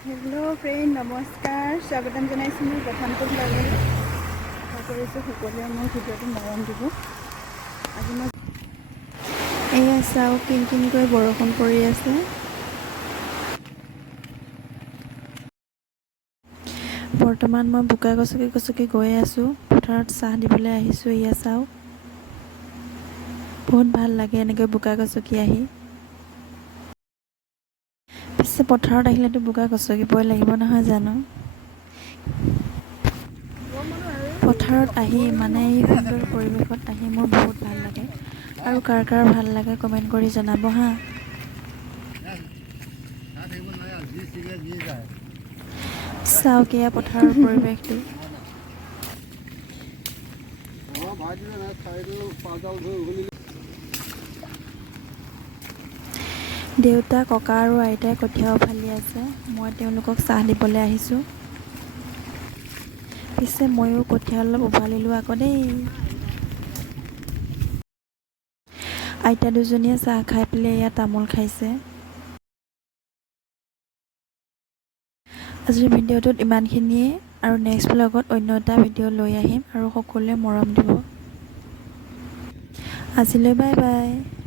hello friend नमस्कार स्वागतम जनाइছোঁ মোৰ প্ৰথমটো ব্লগলৈ আশা কৰিছোঁ সকলোৱে মোৰ ভিডিঅ'টো মৰম দিব আজি মই এয়া চাওঁ কিনকিনকৈ বৰষুণ পৰি আছে বৰ্তমান মই বোকা গছকি গৈ আছোঁ পথাৰত চাহ দিবলৈ আহিছোঁ এয়া চাওঁ বহুত ভাল লাগে এনেকৈ বোকা গছকি আহি পিছে পথাৰত আহিলেতো বোকা গছকিবই লাগিব নহয় জানো পথাৰত আহি মানে এই সুন্দৰ পৰিৱেশত আহি মোৰ বহুত ভাল লাগে আৰু কাৰ কাৰ ভাল লাগে কমেণ্ট কৰি জনাব হা চাওক এয়া পথাৰৰ পৰিৱেশটো দেউতা ককা আৰু আইতাই কঠীয়া উভালি আছে মই তেওঁলোকক চাহ দিবলৈ আহিছোঁ পিছে ময়ো কঠীয়া অলপ উভালিলোঁ আকৌ দেই আইতা দুজনীয়ে চাহ খাই পেলাই এয়া তামোল খাইছে আজিৰ ভিডিঅ'টোত ইমানখিনিয়ে আৰু নেক্সট ব্লগত অন্য এটা ভিডিঅ' লৈ আহিম আৰু সকলোৱে মৰম দিব আজিলৈ বাই বাই